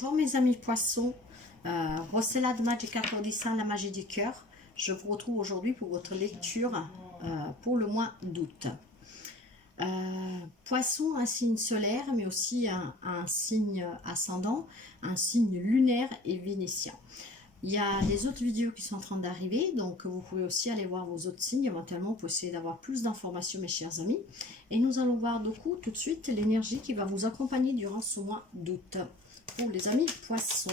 Bonjour mes amis poissons, Rosella de Magica Tordissin, la magie du cœur. Je vous retrouve aujourd'hui pour votre lecture pour le mois d'août. Poisson, un signe solaire, mais aussi un signe ascendant, un signe lunaire et vénitien. Il y a des autres vidéos qui sont en train d'arriver, donc vous pouvez aussi aller voir vos autres signes, éventuellement pour essayer d'avoir plus d'informations mes chers amis. Et nous allons voir du coup tout de suite l'énergie qui va vous accompagner durant ce mois d'août. Pour les amis poissons.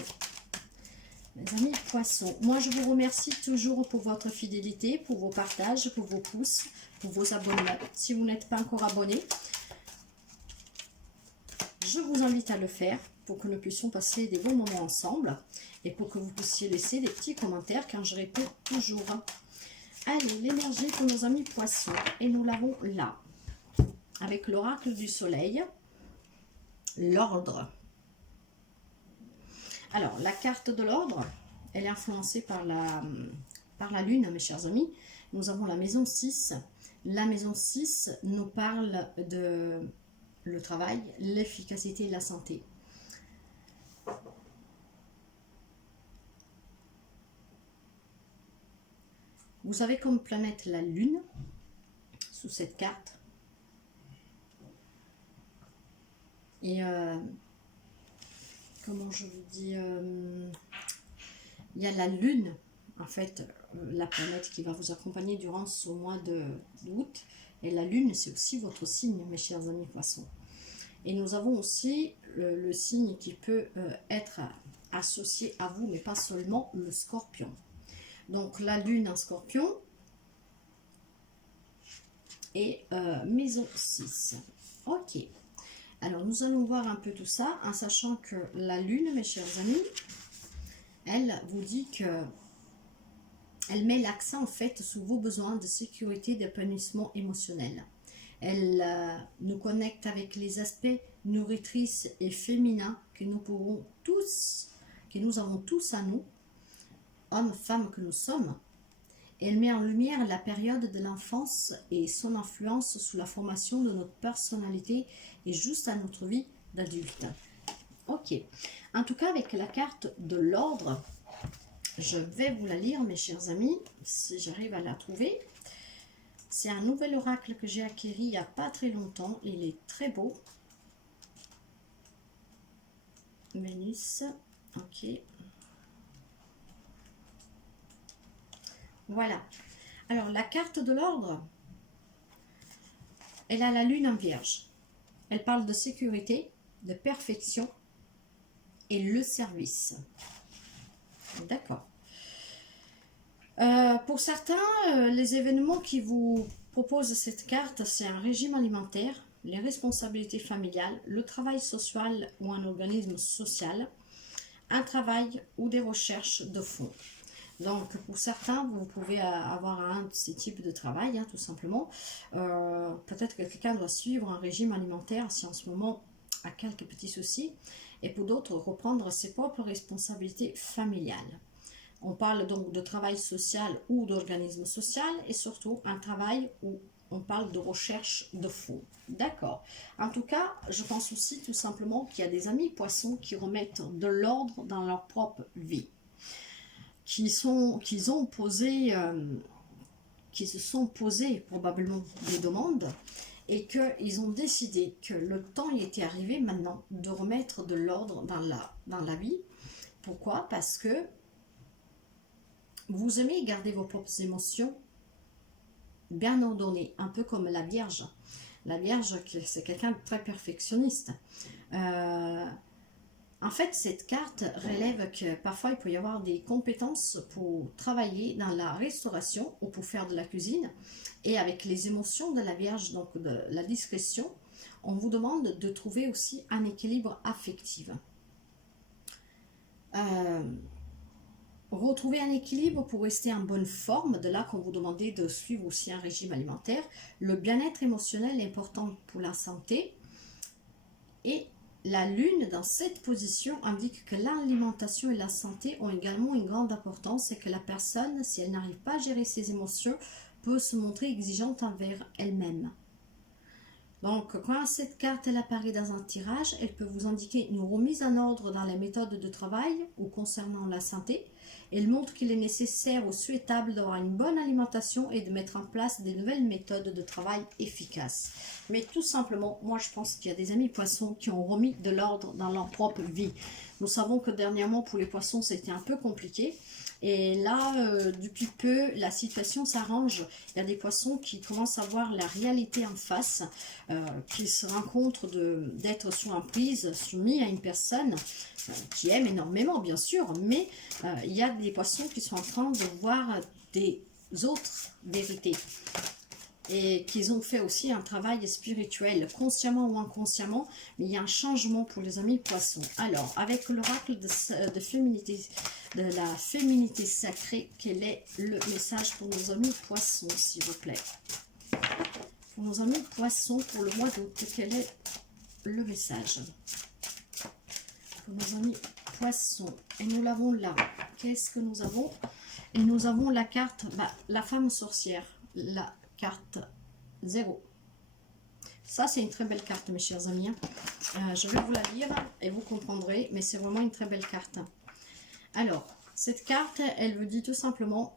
Les amis poissons, moi je vous remercie toujours pour votre fidélité, pour vos partages, pour vos pouces, pour vos abonnements. Si vous n'êtes pas encore abonné, je vous invite à le faire pour que nous puissions passer des bons moments ensemble et pour que vous puissiez laisser des petits commentaires quand je réponds toujours. Allez, l'énergie pour nos amis poissons, et nous l'avons là, avec l'oracle du soleil, l'ordre. Alors, la carte de l'ordre, elle est influencée par la lune, mes chers amis. Nous avons la maison 6. La maison 6 nous parle de le travail, l'efficacité et la santé. Vous avez comme planète la lune sous cette carte. Et comment je vous dis, il y a la lune, en fait, la planète qui va vous accompagner durant ce mois d'août. Et la lune, c'est aussi votre signe, mes chers amis poissons. Et nous avons aussi le signe qui peut être associé à vous, mais pas seulement, le scorpion. Donc la lune en scorpion et maison 6. Ok. Alors nous allons voir un peu tout ça en sachant que la lune, mes chers amis, elle vous dit que elle met l'accent en fait sur vos besoins de sécurité, d'épanouissement émotionnel. Elle nous connecte avec les aspects nourritrices et féminins que nous pourrons tous, que nous avons tous à nous, hommes, femmes que nous sommes. Elle met en lumière la période de l'enfance et son influence sur la formation de notre personnalité et juste à notre vie d'adulte. Ok. En tout cas, avec la carte de l'ordre, je vais vous la lire, mes chers amis, si j'arrive à la trouver. C'est un nouvel oracle que j'ai acquis il n'y a pas très longtemps. Il est très beau. Vénus. Ok. Voilà. Alors, la carte de l'ordre, elle a la lune en vierge. Elle parle de sécurité, de perfection et le service. D'accord. Pour certains, les événements qui vous proposent cette carte, c'est un régime alimentaire, les responsabilités familiales, le travail social ou un organisme social, un travail ou des recherches de fonds. Donc, pour certains, vous pouvez avoir un de ces types de travail, tout simplement. Peut-être que quelqu'un doit suivre un régime alimentaire si en ce moment a quelques petits soucis. Et pour d'autres, reprendre ses propres responsabilités familiales. On parle donc de travail social ou d'organisme social et surtout un travail où on parle de recherche de fonds. D'accord. En tout cas, je pense aussi tout simplement qu'il y a des amis poissons qui remettent de l'ordre dans leur propre vie. Qui se sont posés probablement des demandes et qu'ils ont décidé que le temps y était arrivé maintenant de remettre de l'ordre dans la vie. Pourquoi? Parce que vous aimez garder vos propres émotions bien ordonnées, un peu comme la Vierge. La Vierge, c'est quelqu'un de très perfectionniste. En fait, cette carte relève que parfois il peut y avoir des compétences pour travailler dans la restauration ou pour faire de la cuisine. Et avec les émotions de la Vierge, donc de la discrétion, on vous demande de trouver aussi un équilibre affectif. Retrouver un équilibre pour rester en bonne forme, de là qu'on vous demandait de suivre aussi un régime alimentaire. Le bien-être émotionnel est important pour la santé. Et la lune dans cette position indique que l'alimentation et la santé ont également une grande importance et que la personne, si elle n'arrive pas à gérer ses émotions, peut se montrer exigeante envers elle-même. Donc, quand cette carte elle apparaît dans un tirage, elle peut vous indiquer une remise en ordre dans les méthodes de travail ou concernant la santé. Elle montre qu'il est nécessaire ou souhaitable d'avoir une bonne alimentation et de mettre en place des nouvelles méthodes de travail efficaces. Mais tout simplement, moi je pense qu'il y a des amis poissons qui ont remis de l'ordre dans leur propre vie. Nous savons que dernièrement pour les poissons c'était un peu compliqué. Et là, depuis peu, la situation s'arrange. Il y a des poissons qui commencent à voir la réalité en face, qui se rendent compte d'être sous emprise, soumis à une personne qui aime énormément, bien sûr, mais il y a des poissons qui sont en train de voir des autres vérités. Et qu'ils ont fait aussi un travail spirituel, consciemment ou inconsciemment, mais il y a un changement pour les amis poissons. Alors, avec l'oracle de la féminité sacrée, quel est le message pour nos amis poissons, s'il vous plaît? Pour nos amis poissons, pour le mois d'août, quel est le message? Pour nos amis poissons, et nous l'avons là. Qu'est-ce que nous avons? Et nous avons la carte, la femme sorcière, la carte 0. Ça, c'est une très belle carte, mes chers amis. Je vais vous la lire et vous comprendrez, mais c'est vraiment une très belle carte. Alors, cette carte, elle vous dit tout simplement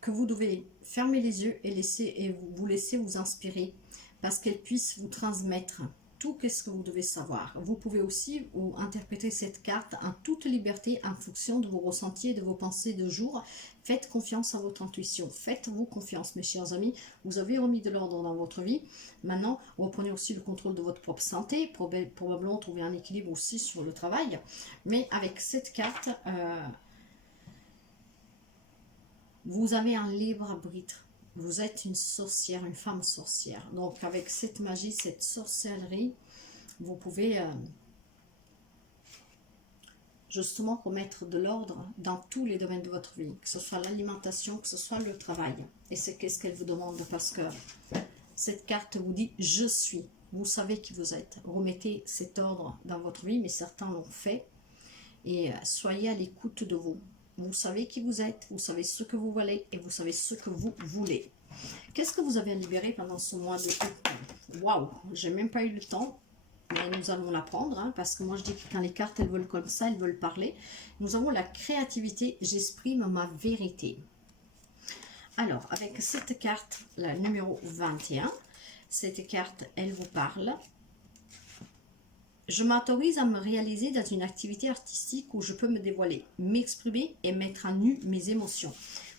que vous devez fermer les yeux et vous laisser vous inspirer parce qu'elle puisse vous transmettre tout ce que vous devez savoir. Vous pouvez aussi interpréter cette carte en toute liberté en fonction de vos ressentis et de vos pensées de jour. Faites confiance à votre intuition. Faites-vous confiance, mes chers amis. Vous avez remis de l'ordre dans votre vie. Maintenant, reprenez aussi le contrôle de votre propre santé. Probablement trouver un équilibre aussi sur le travail. Mais avec cette carte, vous avez un libre arbitre. Vous êtes une sorcière, une femme sorcière. Donc avec cette magie, cette sorcellerie, vous pouvez justement remettre de l'ordre dans tous les domaines de votre vie. Que ce soit l'alimentation, que ce soit le travail. Et c'est qu'est-ce qu'elle vous demande parce que cette carte vous dit « Je suis ». Vous savez qui vous êtes. Remettez cet ordre dans votre vie, mais certains l'ont fait. Et soyez à l'écoute de vous. Vous savez qui vous êtes, vous savez ce que vous valez et vous savez ce que vous voulez. Qu'est-ce que vous avez à libérer pendant ce mois de août? Waouh, j'ai même pas eu le temps, mais nous allons l'apprendre, hein, parce que moi je dis que quand les cartes elles veulent comme ça, elles veulent parler. Nous avons la créativité, j'exprime ma vérité. Alors, avec cette carte, la numéro 21, cette carte, elle vous parle. Je m'autorise à me réaliser dans une activité artistique où je peux me dévoiler, m'exprimer et mettre à nu mes émotions.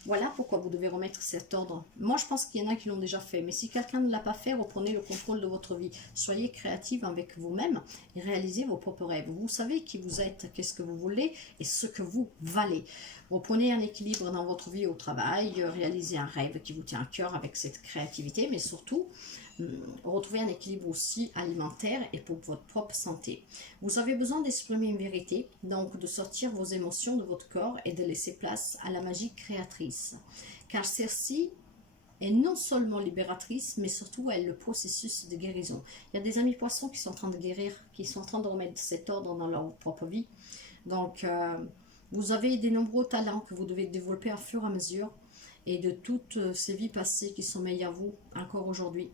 Voilà pourquoi vous devez remettre cet ordre. Moi, je pense qu'il y en a qui l'ont déjà fait. Mais si quelqu'un ne l'a pas fait, reprenez le contrôle de votre vie. Soyez créative avec vous-même et réalisez vos propres rêves. Vous savez qui vous êtes, qu'est-ce que vous voulez et ce que vous valez. Reprenez un équilibre dans votre vie au travail. Réalisez un rêve qui vous tient à cœur avec cette créativité. Mais surtout, retrouver un équilibre aussi alimentaire et pour votre propre santé. Vous avez besoin d'exprimer une vérité, donc de sortir vos émotions de votre corps et de laisser place à la magie créatrice. Car celle-ci est non seulement libératrice, mais surtout elle est le processus de guérison. Il y a des amis poissons qui sont en train de guérir, qui sont en train de remettre cet ordre dans leur propre vie. Donc, vous avez de nombreux talents que vous devez développer au fur et à mesure et de toutes ces vies passées qui sommeillent à vous encore aujourd'hui.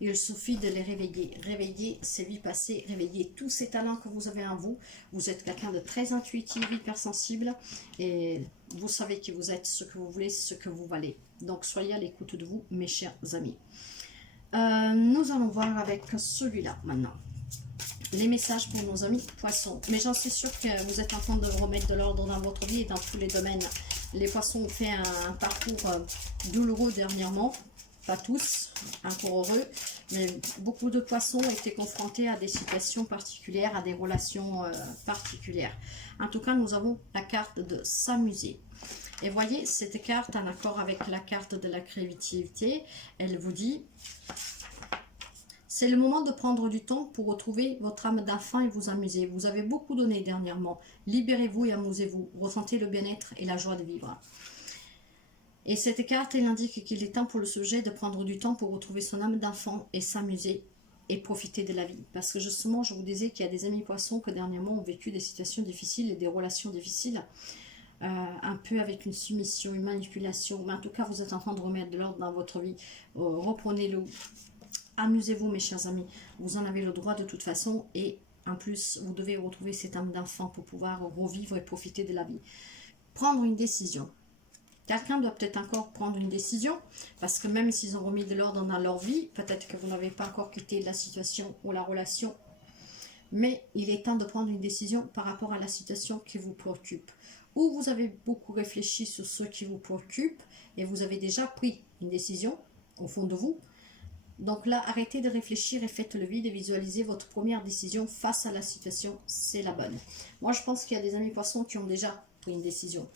Il suffit de les réveiller. Réveiller ces vies passées, réveiller tous ces talents que vous avez en vous. Vous êtes quelqu'un de très intuitif, hypersensible et vous savez qui vous êtes, ce que vous voulez, ce que vous valez. Donc soyez à l'écoute de vous, mes chers amis. Nous allons voir avec celui-là maintenant. Les messages pour nos amis poissons. Mais j'en suis sûre que vous êtes en train de remettre de l'ordre dans votre vie et dans tous les domaines. Les poissons ont fait un parcours douloureux dernièrement. Pas tous, encore heureux, mais beaucoup de poissons ont été confrontés à des situations particulières, à des relations particulières. En tout cas, nous avons la carte de s'amuser. Et voyez, cette carte, en accord avec la carte de la créativité, elle vous dit... C'est le moment de prendre du temps pour retrouver votre âme d'enfant et vous amuser. Vous avez beaucoup donné dernièrement. Libérez-vous et amusez-vous. Ressentez le bien-être et la joie de vivre. Et cette carte, elle indique qu'il est temps pour le sujet de prendre du temps pour retrouver son âme d'enfant et s'amuser et profiter de la vie. Parce que justement, je vous disais qu'il y a des amis poissons que dernièrement ont vécu des situations difficiles et des relations difficiles. un peu avec une soumission, une manipulation, mais en tout cas vous êtes en train de remettre de l'ordre dans votre vie. Reprenez-le, amusez-vous mes chers amis, vous en avez le droit de toute façon, et en plus vous devez retrouver cette âme d'enfant pour pouvoir revivre et profiter de la vie. Prendre une décision. Quelqu'un doit peut-être encore prendre une décision, parce que même s'ils ont remis de l'ordre dans leur vie, peut-être que vous n'avez pas encore quitté la situation ou la relation, mais il est temps de prendre une décision par rapport à la situation qui vous préoccupe. Ou vous avez beaucoup réfléchi sur ce qui vous préoccupe, et vous avez déjà pris une décision au fond de vous. Donc là, arrêtez de réfléchir et faites le vide et visualisez votre première décision face à la situation, c'est la bonne. Moi, je pense qu'il y a des amis poissons qui ont déjà pris une décision.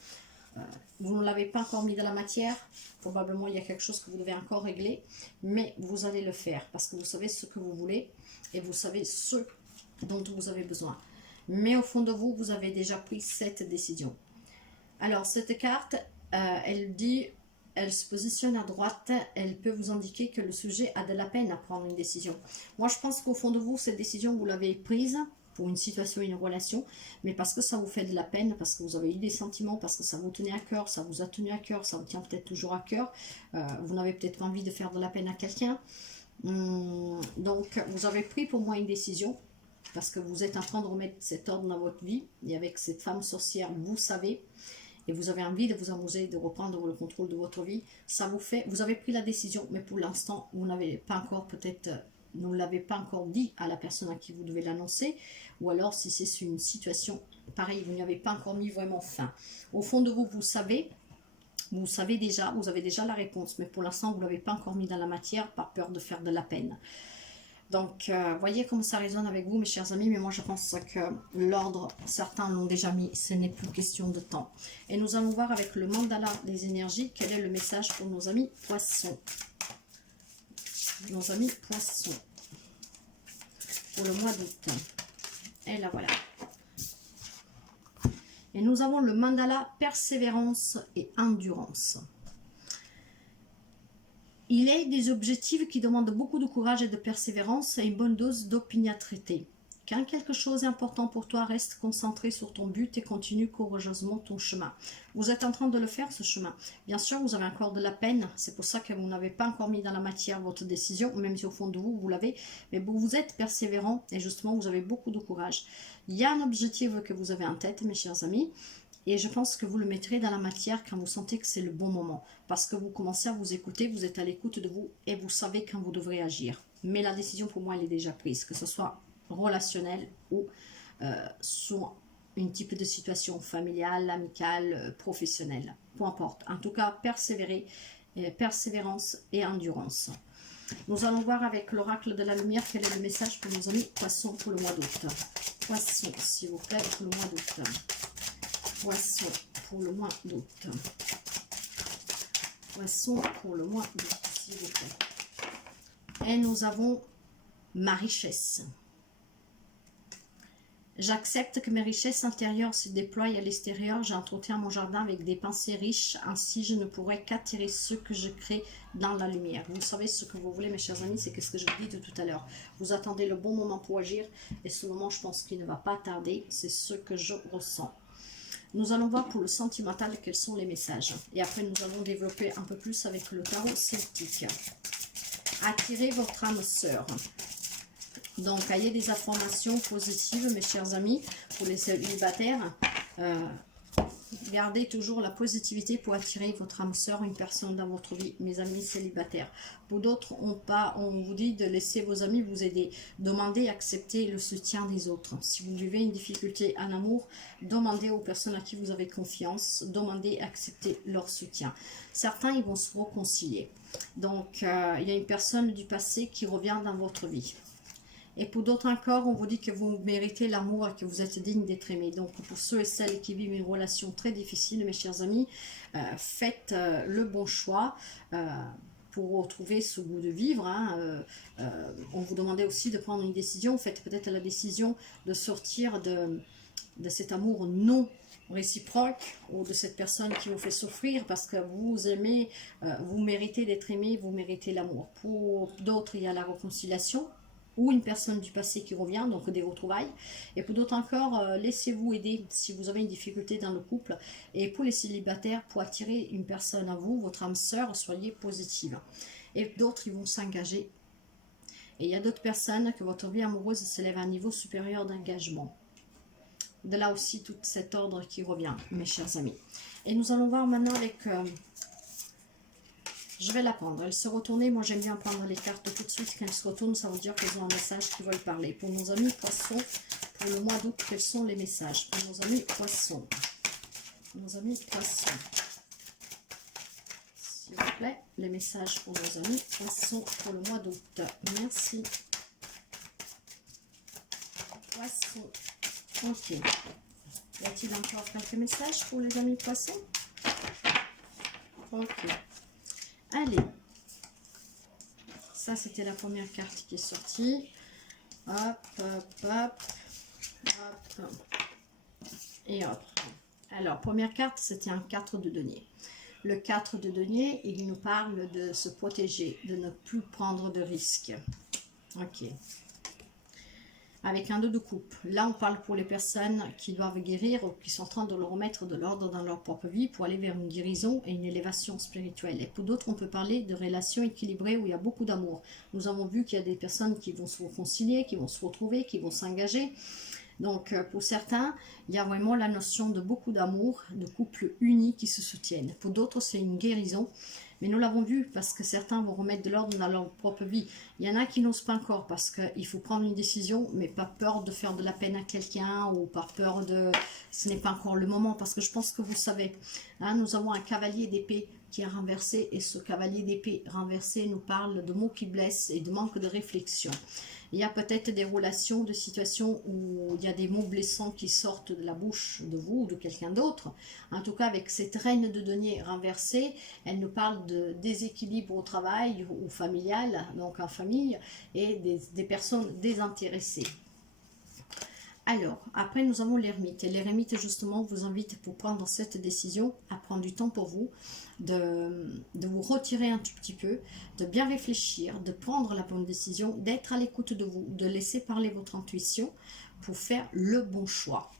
Vous ne l'avez pas encore mis dans la matière, probablement il y a quelque chose que vous devez encore régler, mais vous allez le faire parce que vous savez ce que vous voulez et vous savez ce dont vous avez besoin. Mais au fond de vous, vous avez déjà pris cette décision. Alors cette carte, elle dit, elle se positionne à droite, elle peut vous indiquer que le sujet a de la peine à prendre une décision. Moi je pense qu'au fond de vous, cette décision, vous l'avez prise pour une situation, une relation, mais parce que ça vous fait de la peine, parce que vous avez eu des sentiments, parce que ça vous tenait à cœur, ça vous a tenu à cœur, ça vous tient peut-être toujours à cœur, vous n'avez peut-être pas envie de faire de la peine à quelqu'un, donc vous avez pris pour moi une décision, parce que vous êtes en train de remettre cet ordre dans votre vie, et avec cette femme sorcière, vous savez, et vous avez envie de vous amuser, de reprendre le contrôle de votre vie, ça vous fait, vous avez pris la décision, mais pour l'instant, vous n'avez pas encore peut-être... ne l'avez pas encore dit à la personne à qui vous devez l'annoncer, ou alors si c'est une situation pareille, vous n'y avez pas encore mis vraiment fin. Au fond de vous, vous savez déjà, vous avez déjà la réponse, mais pour l'instant, vous ne l'avez pas encore mis dans la matière par peur de faire de la peine. Donc, voyez comment ça résonne avec vous, mes chers amis, mais moi je pense que l'ordre, certains l'ont déjà mis, ce n'est plus question de temps. Et nous allons voir avec le mandala des énergies, quel est le message pour nos amis poissons. Nos amis poissons pour le mois d'août. Et là voilà. Et nous avons le mandala persévérance et endurance. Il est des objectifs qui demandent beaucoup de courage et de persévérance et une bonne dose d'opiniâtreté. Quand quelque chose est important pour toi, reste concentré sur ton but et continue courageusement ton chemin. Vous êtes en train de le faire, ce chemin. Bien sûr, vous avez encore de la peine. C'est pour ça que vous n'avez pas encore mis dans la matière votre décision, même si au fond de vous, vous l'avez. Mais vous êtes persévérant et justement, vous avez beaucoup de courage. Il y a un objectif que vous avez en tête, mes chers amis. Et je pense que vous le mettrez dans la matière quand vous sentez que c'est le bon moment. Parce que vous commencez à vous écouter, vous êtes à l'écoute de vous et vous savez quand vous devrez agir. Mais la décision, pour moi, elle est déjà prise. Que ce soit relationnel ou sur un type de situation familiale, amicale, professionnelle. Peu importe. En tout cas, persévérer, persévérance et endurance. Nous allons voir avec l'oracle de la lumière quel est le message pour nos amis poissons pour le mois d'août. Poissons, s'il vous plaît, pour le mois d'août. Poisson pour le mois d'août. Poisson pour le mois d'août, s'il vous plaît. Et nous avons ma richesse. J'accepte que mes richesses intérieures se déploient à l'extérieur. J'entretiens mon jardin avec des pensées riches. Ainsi, je ne pourrai qu'attirer ce que je crée dans la lumière. Vous savez ce que vous voulez, mes chers amis, c'est ce que je vous dis de tout à l'heure. Vous attendez le bon moment pour agir. Et ce moment, je pense qu'il ne va pas tarder. C'est ce que je ressens. Nous allons voir pour le sentimental quels sont les messages. Et après, nous allons développer un peu plus avec le tarot celtique. Attirez votre âme sœur. Donc, ayez des affirmations positives, mes chers amis, pour les célibataires. Gardez toujours la positivité pour attirer votre âme sœur, une personne dans votre vie, mes amis célibataires. Pour d'autres, on vous dit de laisser vos amis vous aider. Demandez, acceptez le soutien des autres. Si vous vivez une difficulté en amour, demandez aux personnes à qui vous avez confiance, demandez, acceptez leur soutien. Certains, ils vont se réconcilier. Donc, il y a une personne du passé qui revient dans votre vie. Et pour d'autres encore, on vous dit que vous méritez l'amour et que vous êtes digne d'être aimé. Donc pour ceux et celles qui vivent une relation très difficile, mes chers amis, faites le bon choix pour retrouver ce goût de vivre. On vous demandait aussi de prendre une décision. Faites peut-être la décision de sortir de cet amour non réciproque ou de cette personne qui vous fait souffrir parce que vous aimez, vous méritez d'être aimé, vous méritez l'amour. Pour d'autres, il y a la réconciliation. ou une personne du passé qui revient, donc des retrouvailles. Et pour d'autres encore, laissez-vous aider si vous avez une difficulté dans le couple. Et pour les célibataires, pour attirer une personne à vous, votre âme sœur, soyez positive. Et d'autres, ils vont s'engager. Et il y a d'autres personnes que votre vie amoureuse s'élève à un niveau supérieur d'engagement. De là aussi, tout cet ordre qui revient, mes chers amis. Et nous allons voir maintenant avec... je vais la prendre. Elle se retourner. Moi, j'aime bien prendre les cartes tout de suite. Quand elles se retournent, ça veut dire qu'elles ont un message qui veulent parler. Pour nos amis poissons, pour le mois d'août, quels sont les messages? Pour nos amis poissons. Nos amis poissons. S'il vous plaît, les messages pour nos amis poissons pour le mois d'août. Merci. Poissons. Ok. Y a-t-il encore quelques messages pour les amis poissons? Ok. Allez. Ça, c'était la première carte qui est sortie. Hop, hop, hop. Hop. Et hop. Alors, première carte, c'était un 4 de denier. Le 4 de denier, il nous parle de se protéger, de ne plus prendre de risques. Ok. Avec un 2 de coupe. Là, on parle pour les personnes qui doivent guérir ou qui sont en train de le remettre de l'ordre dans leur propre vie pour aller vers une guérison et une élévation spirituelle. Et pour d'autres, on peut parler de relations équilibrées où il y a beaucoup d'amour. Nous avons vu qu'il y a des personnes qui vont se réconcilier, qui vont se retrouver, qui vont s'engager. Donc, pour certains, il y a vraiment la notion de beaucoup d'amour, de couples unis qui se soutiennent. Pour d'autres, c'est une guérison. Mais nous l'avons vu parce que certains vont remettre de l'ordre dans leur propre vie. Il y en a qui n'osent pas encore parce qu'il faut prendre une décision, mais pas peur de faire de la peine à quelqu'un ou pas peur de... Ce n'est pas encore le moment parce que je pense que vous savez. Hein, nous avons un cavalier d'épée qui est renversé et ce cavalier d'épée renversé nous parle de mots qui blessent et de manque de réflexion. Il y a peut-être des relations, de situations où il y a des mots blessants qui sortent de la bouche de vous ou de quelqu'un d'autre. En tout cas, avec cette reine de denier renversée, elle nous parle de déséquilibre au travail ou familial, donc en famille, et des personnes désintéressées. Alors, après nous avons l'ermite. Et l'ermite justement vous invite pour prendre cette décision à prendre du temps pour vous, de vous retirer un tout petit peu, de bien réfléchir, de prendre la bonne décision, d'être à l'écoute de vous, de laisser parler votre intuition pour faire le bon choix.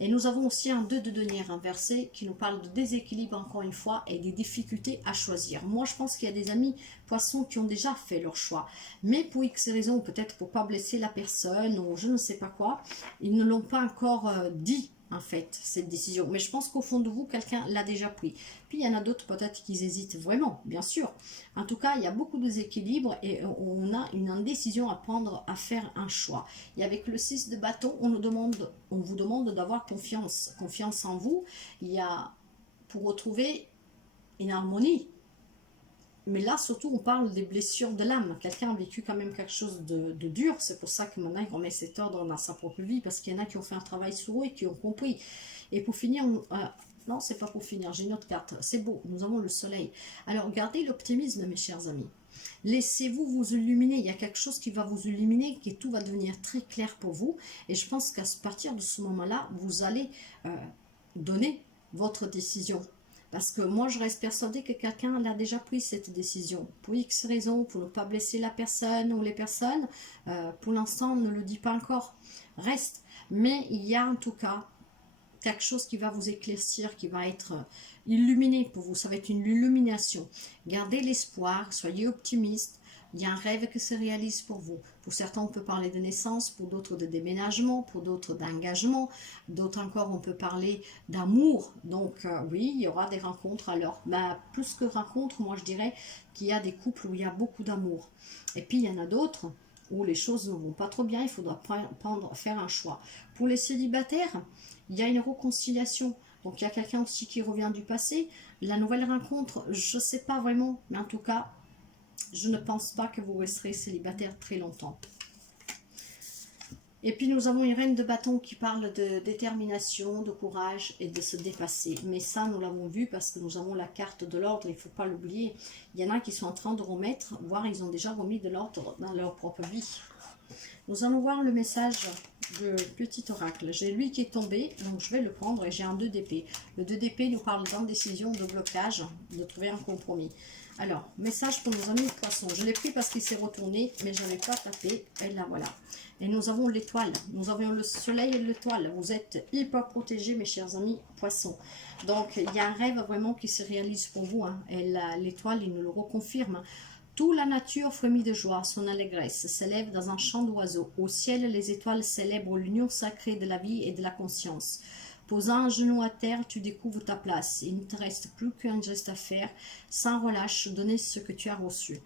Et nous avons aussi un 2 de denier inversé qui nous parle de déséquilibre encore une fois et des difficultés à choisir. Moi je pense qu'il y a des amis poissons qui ont déjà fait leur choix. Mais pour X raisons, peut-être pour ne pas blesser la personne ou je ne sais pas quoi, ils ne l'ont pas encore dit en fait cette décision. Mais je pense qu'au fond de vous, quelqu'un l'a déjà pris. Puis il y en a d'autres peut-être qui hésitent vraiment, bien sûr. En tout cas, il y a beaucoup de déséquilibre et on a une indécision à prendre, à faire un choix. Et avec le 6 de bâton, on vous demande d'avoir confiance en vous. Il y a pour retrouver une harmonie. Mais là, surtout, on parle des blessures de l'âme. Quelqu'un a vécu quand même quelque chose de dur. C'est pour ça que maintenant, il remet cet ordre dans sa propre vie. Parce qu'il y en a qui ont fait un travail sur eux et qui ont compris. Et pour finir, non, c'est pas pour finir. J'ai une autre carte. C'est beau. Nous avons le soleil. Alors, gardez l'optimisme, mes chers amis. Laissez-vous vous illuminer. Il y a quelque chose qui va vous illuminer, que tout va devenir très clair pour vous. Et je pense qu'à partir de ce moment-là, vous allez donner votre décision. Parce que moi, je reste persuadée que quelqu'un a déjà pris cette décision. Pour X raisons, pour ne pas blesser la personne ou les personnes, pour l'instant, on ne le dit pas encore. Reste. Mais il y a en tout cas quelque chose qui va vous éclaircir, qui va être illuminé pour vous. Ça va être une illumination. Gardez l'espoir, soyez optimiste. Il y a un rêve qui se réalise pour vous. Pour certains, on peut parler de naissance, pour d'autres de déménagement, pour d'autres d'engagement, d'autres encore, on peut parler d'amour. Donc oui, il y aura des rencontres alors. Plus que rencontres, moi je dirais qu'il y a des couples où il y a beaucoup d'amour. Et puis il y en a d'autres où les choses ne vont pas trop bien, il faudra faire un choix. Pour les célibataires, il y a une réconciliation. Donc il y a quelqu'un aussi qui revient du passé. La nouvelle rencontre, je ne sais pas vraiment, mais en tout cas, je ne pense pas que vous resterez célibataire très longtemps. Et puis nous avons une reine de bâton qui parle de détermination, de courage et de se dépasser. Mais ça, nous l'avons vu parce que nous avons la carte de l'ordre, il ne faut pas l'oublier. Il y en a qui sont en train de remettre, voire ils ont déjà remis de l'ordre dans leur propre vie. Nous allons voir le message de petit oracle. J'ai lui qui est tombé, donc je vais le prendre et j'ai un 2 d'épée. Le 2 d'épée nous parle d'indécision, de blocage, de trouver un compromis. Alors, message pour nos amis poissons. Je l'ai pris parce qu'il s'est retourné, mais je n'avais pas tapé. Et là, voilà. Et nous avons l'étoile. Nous avons le soleil et l'étoile. Vous êtes hyper protégés, mes chers amis poissons. Donc, il y a un rêve vraiment qui se réalise pour vous. Hein. Et l'étoile, il nous le reconfirme. Toute la nature frémit de joie, son allégresse s'élève dans un chant d'oiseaux. Au ciel, les étoiles célèbrent l'union sacrée de la vie et de la conscience. Posant un genou à terre, tu découvres ta place. Il ne te reste plus qu'un geste à faire. Sans relâche, donner ce que tu as reçu.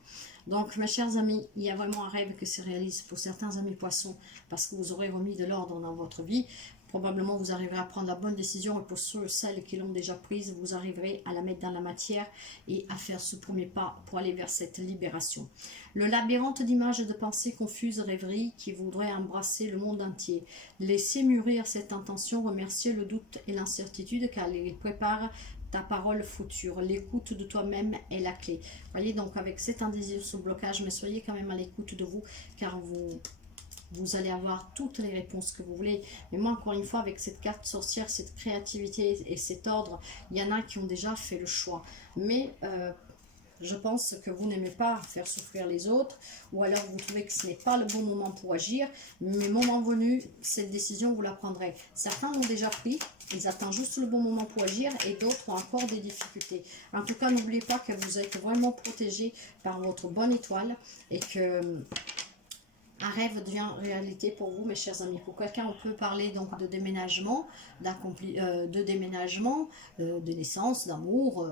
Donc, mes chers amis, il y a vraiment un rêve qui se réalise pour certains amis poissons, parce que vous aurez remis de l'ordre dans votre vie. Probablement, vous arriverez à prendre la bonne décision, et pour ceux, celles qui l'ont déjà prise, vous arriverez à la mettre dans la matière et à faire ce premier pas pour aller vers cette libération. Le labyrinthe d'images et de pensées confuses, rêveries qui voudraient embrasser le monde entier. Laissez mûrir cette intention, remerciez le doute et l'incertitude car il prépare ta parole future. L'écoute de toi-même est la clé. Voyez, donc avec cet indésir, ce blocage, mais soyez quand même à l'écoute de vous car vous allez avoir toutes les réponses que vous voulez. Mais moi, encore une fois, avec cette carte sorcière, cette créativité et cet ordre, il y en a qui ont déjà fait le choix. Mais je pense que vous n'aimez pas faire souffrir les autres, ou alors vous trouvez que ce n'est pas le bon moment pour agir. Mais moment venu, cette décision, vous la prendrez. Certains l'ont déjà pris, ils attendent juste le bon moment pour agir, et d'autres ont encore des difficultés. En tout cas, n'oubliez pas que vous êtes vraiment protégé par votre bonne étoile, et que un rêve devient réalité pour vous, mes chers amis. Pour quelqu'un, on peut parler donc de déménagement, de naissance, d'amour.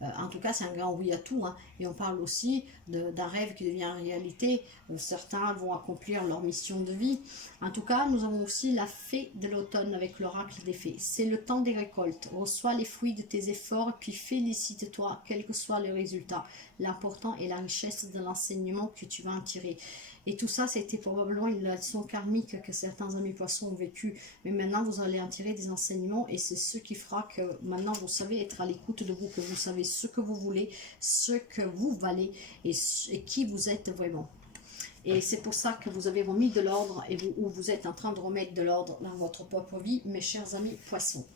En tout cas, c'est un grand oui à tout. Hein. Et on parle aussi d'un rêve qui devient réalité. Certains vont accomplir leur mission de vie. En tout cas, nous avons aussi la fée de l'automne avec l'oracle des fées. C'est le temps des récoltes. Reçois les fruits de tes efforts, puis félicite-toi, quel que soit le résultat. L'important est la richesse de l'enseignement que tu vas en tirer. Et tout ça, c'était probablement une leçon karmique que certains amis poissons ont vécu. Mais maintenant, vous allez en tirer des enseignements et c'est ce qui fera que maintenant, vous savez être à l'écoute de vous, que vous savez ce que vous voulez, ce que vous valez et qui vous êtes vraiment. Et c'est pour ça que vous avez remis de l'ordre et vous êtes en train de remettre de l'ordre dans votre propre vie, mes chers amis poissons.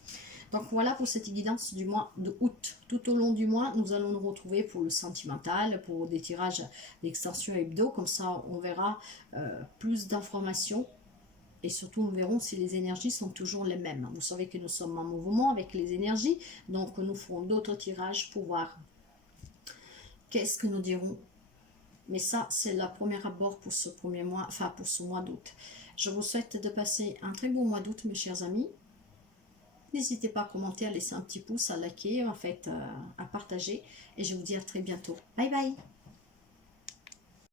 Donc voilà pour cette guidance du mois de août. Tout au long du mois, nous allons nous retrouver pour le sentimental, pour des tirages d'extension hebdo. Comme ça, on verra plus d'informations. Et surtout, nous verrons si les énergies sont toujours les mêmes. Vous savez que nous sommes en mouvement avec les énergies. Donc, nous ferons d'autres tirages pour voir qu'est-ce que nous dirons. Mais ça, c'est le premier abord pour ce premier mois, enfin pour ce mois d'août. Je vous souhaite de passer un très beau mois d'août, mes chers amis. N'hésitez pas à commenter, à laisser un petit pouce, à liker, en fait, à partager. Et je vous dis à très bientôt. Bye bye!